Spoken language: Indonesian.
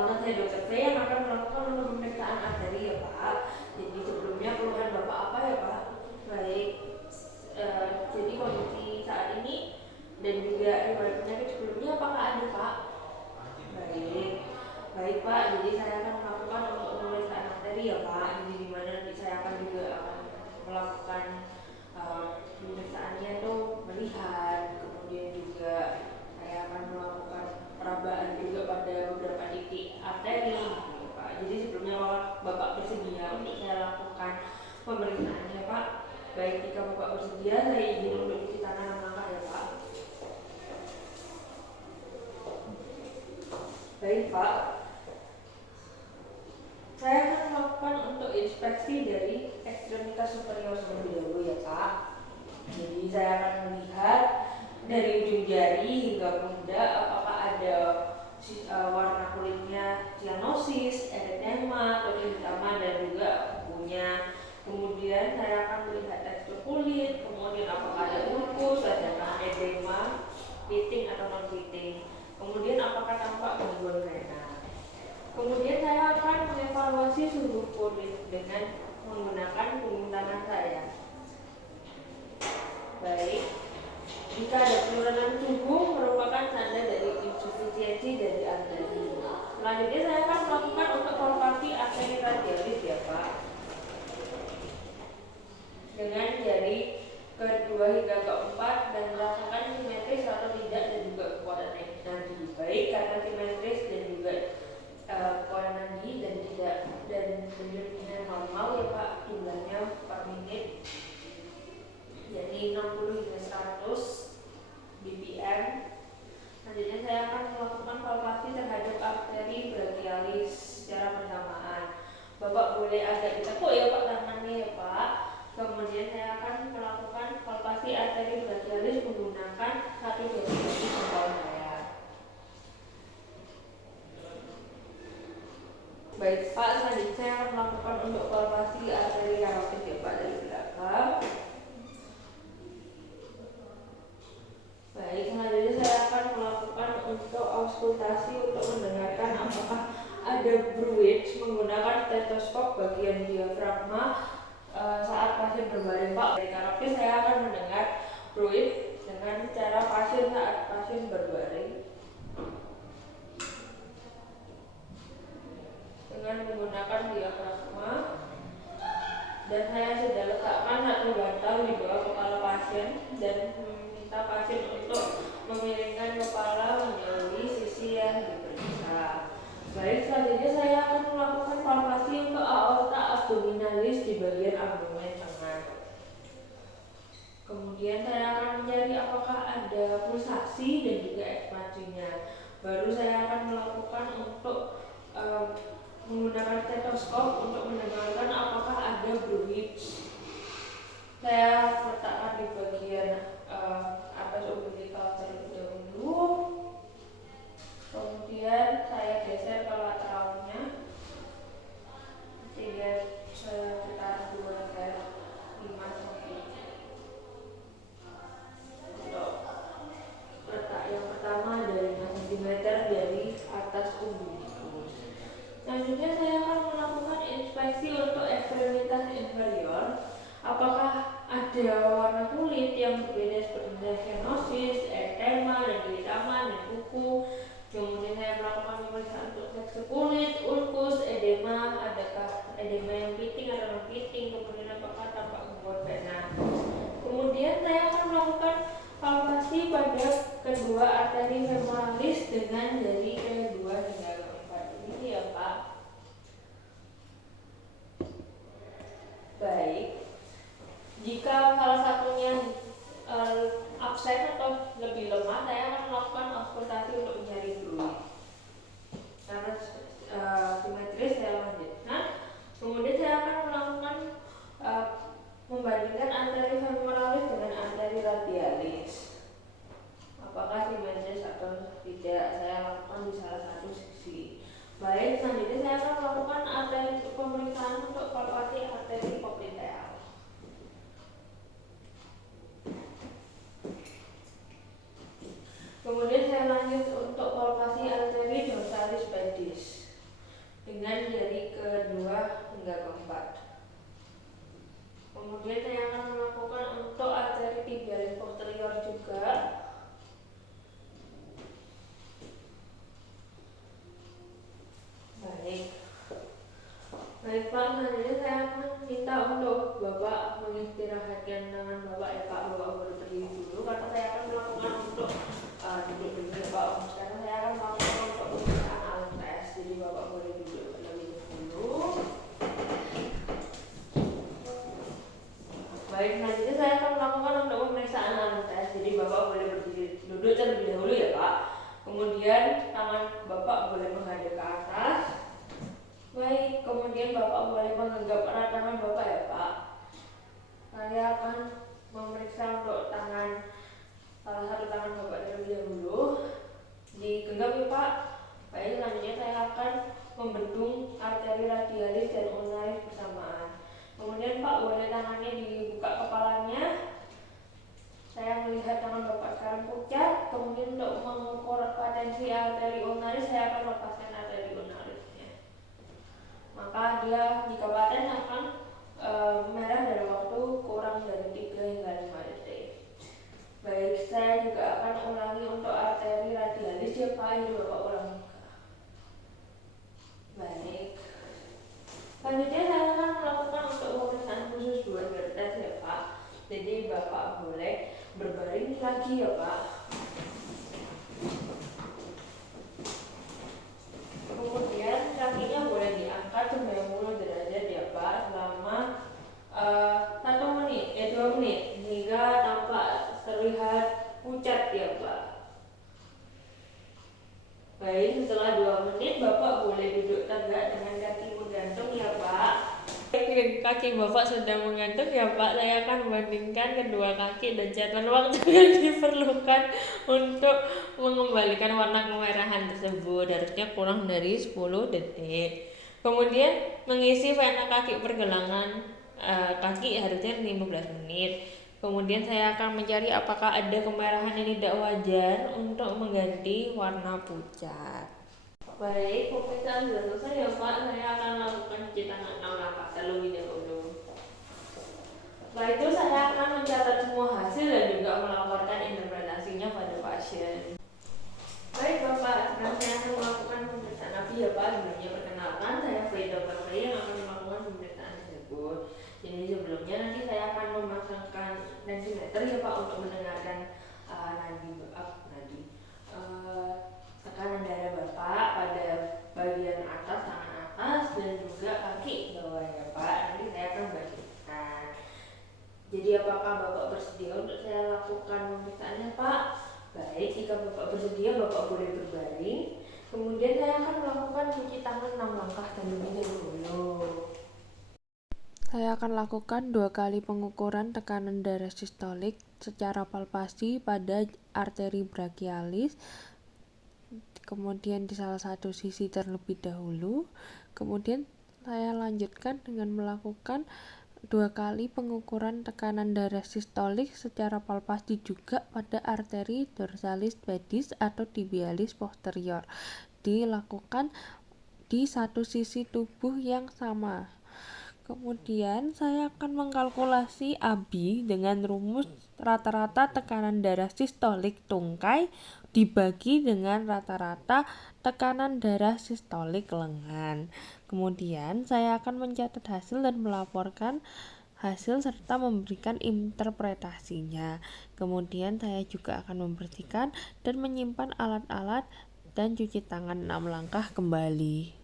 Saya dokter V yang akan melakukan pemeriksaan arteri ya Pak. Jadi sebelumnya keluhan Bapak apa ya Pak? Baik, jadi kondisi saat ini dan juga riwayat penyakit sebelumnya apakah ada Pak? Baik, baik Pak. Jadi saya akan melakukan untuk pemeriksaan arteri ya Pak. Jadi di mana nanti saya akan juga melakukan pemeriksaannya tuh melihat, kemudian juga saya akan melakukan perabaan juga pada beberapa titik arteri gitu Pak. Jadi sebelumnya Bapak bersedia untuk saya lakukan pemeriksaannya Pak. Baik, jika Bapak bersedia saya izin untuk cuci tangan langkah ya Pak. Baik Pak, saya akan melakukan untuk inspeksi dari ekstremitas superior terlebih dahulu ya Pak. Jadi saya akan melihat dari ujung jari hingga pundak apakah ada warna kulitnya cyanosis, erythema, erythema dan juga kukunya. Kemudian saya akan melihat tekstur kulit, kemudian apakah ada ulkus, ada edema, pitting atau non pitting. Kemudian apakah tampak gangguan renal. Kemudian saya akan mengevaluasi suhu kulit dengan menggunakan punggung tangan saya. Baik, jika ada penurunan suhu merupakan tanda dari insufisiensi dari arteri. Selanjutnya saya akan melakukan untuk palpasi arteri radialis ya Pak. Dengan jari kedua hingga keempat dan merasakan simetris atau tidak dan juga kekuatan nadi. Baik karena simetris dan juga kekuatan nadi dan tidak dan bentuknya normal ya Pak, jumlahnya per menit. Jadi 60 hingga 100 BPM. Selanjutnya saya akan melakukan palpasi terhadap arteri brachialis secara bersamaan. Bapak boleh agak ditekuk ya Pak tangannya ya Pak. Kemudian saya akan melakukan palpasi arteri brachialis menggunakan satu jari jempol saya. Baik Pak, selanjutnya saya akan melakukan untuk palpasi arteri karotis ya Pak dari belakang. Baik, selanjutnya saya akan melakukan untuk auskultasi untuk mendengarkan apakah ada bruit menggunakan stetoskop bagian diafragma saat pasien berbaring Pak. Dari karotis saya akan mendengar bruit dengan cara pasien saat pasien berbaring dengan menggunakan diafragma. Dan saya sudah letakkan satu bantal di bawah kepala pasien dan meminta pasien untuk memiringkan kepala menjauhi sisi yang diperiksa. Baik, selanjutnya saya akan melakukan palpasi untuk aorta abdominalis di bagian abdomen tengah. Kemudian saya akan mencari apakah ada pulsasi dan juga ekspansinya. Baru saya akan melakukan untuk menggunakan stetoskop untuk mendengarkan apakah ada bruit. Saya letakkan di bagian atas umbilical terlebih dahulu. Kemudian saya geser ke lateralnya sehingga sekitar 2 sampai 5 cm. Untuk letak yang pertama dari 5 cm dari atas umbilikus. Selanjutnya saya akan melakukan inspeksi untuk ekstremitas inferior. Apakah ada warna kulit yang berbeda seperti cyanosis, erythema, dan erythema, dan kuku. Kemudian saya melakukan pemeriksaan untuk tekstur kulit, ulkus, edema, adakah edema yang pitting atau non pitting, kemudian apakah tampak gangguan renal. Kemudian saya akan melakukan palpasi pada kedua arteri femoralis dengan jari kedua hingga keempat. Ini ya Pak. Baik. Jika salah satunya absen atau lebih lemah, saya akan melakukan auskultasi untuk mencari bruit. Karena simetris saya lanjutkan. Kemudian saya akan melakukan membandingkan arteri femoralis dengan arteri radialis. Apakah simetris atau tidak, saya lakukan di salah satu sisi. Baik, selanjutnya saya akan melakukan pemeriksaan untuk palpasi arteri popliteal. Kemudian saya lanjut untuk palpasi arteri dorsalis pedis. dengan jari kedua hingga keempat. Kemudian saya akan melakukan untuk arteri tibialis posterior juga. Baik Pak, selanjutnya saya akan minta untuk Bapak mengistirahatkan tangan Bapak ya Pak. Bapak boleh berdiri dulu karena saya akan melakukan untuk duduk dulu ya Pak. Sekarang saya akan melakukan untuk pemeriksaan alat tes. Jadi Bapak boleh duduk terlebih dahulu. Baik, selanjutnya saya akan melakukan untuk pemeriksaan alat tes. Jadi Bapak boleh berdiri duduk terlebih dahulu ya Pak. Kemudian tangan Bapak boleh menghadap ke atas. Baik, kemudian Bapak boleh menggenggam erat tangan Bapak ya Pak. Saya akan memeriksa untuk salah satu tangan Bapak terlebih dahulu. Digenggam ya Pak. Baik, selanjutnya saya akan membendung arteri radialis dan ulnaris bersamaan. Kemudian Pak boleh tangannya dibuka kepalanya. Saya melihat tangan Bapak sekarang pucat. Kemudian untuk mengukur potensi arteri ulnaris, saya akan lepaskan arteri ulnarisnya. Maka dia jika paten akan merah dalam waktu kurang dari 3 hingga 5 detik. Baik, saya juga akan ulangi untuk arteri radialis ya Pak. Ini Bapak ulangi. Baik. Selanjutnya saya akan melakukan untuk pemeriksaan khusus buat bertes ya Pak. Jadi Bapak boleh berbaring lagi ya Pak. Kemudian kakinya boleh diangkat 90 derajat ya Pak selama 1 menit, 2 menit hingga tampak terlihat pucat ya Pak. Baik, setelah 2 menit Bapak boleh duduk tegak dengan kaki menggantung ya Pak. Kaki Bapak sudah menggantung ya Pak. Saya akan membandingkan kedua kaki dan catatan waktu yang diperlukan untuk mengembalikan warna kemerahan tersebut. Harusnya kurang dari 10 detik. Kemudian mengisi vena kaki pergelangan kaki harusnya 15 menit. Kemudian saya akan mencari apakah ada kemerahan yang tidak wajar untuk mengganti warna pucat. Baik, pemeriksaan sudah selesai ya Pak. Saya akan melakukan cuci tangan 6 langkah terlebih dahulu. Setelah itu saya akan mencatat semua hasil dan juga melaporkan interpretasinya pada pasien. Baik Bapak, sekarang saya akan melakukan pemeriksaan napi ya Pak. Sebelumnya perkenalkan, saya Frida Bakri yang akan melakukan pemeriksaan tersebut. Jadi sebelumnya nanti saya akan memasangkan tensimeter ya Pak untuk mendengarkan tekanan darah Bapak pada bagian atas, tangan atas dan juga kaki bawah ya Pak. Nanti saya akan bagikan. Jadi apakah Bapak bersedia untuk saya lakukan pemeriksaannya Pak? Baik, jika Bapak bersedia Bapak boleh berbaring. Kemudian saya akan melakukan cuci tangan 6 langkah terlebih dahulu. Saya akan lakukan 2 kali pengukuran tekanan darah sistolik secara palpasi pada arteri brachialis, kemudian di salah satu sisi terlebih dahulu. Kemudian saya lanjutkan dengan melakukan 2 kali pengukuran tekanan darah sistolik secara palpasi juga pada arteri dorsalis pedis atau tibialis posterior. Dilakukan di satu sisi tubuh yang sama. Kemudian saya akan mengkalkulasi AB dengan rumus rata-rata tekanan darah sistolik tungkai dibagi dengan rata-rata tekanan darah sistolik lengan. Kemudian saya akan mencatat hasil dan melaporkan hasil serta memberikan interpretasinya. Kemudian saya juga akan membersihkan dan menyimpan alat-alat dan cuci tangan 6 langkah kembali.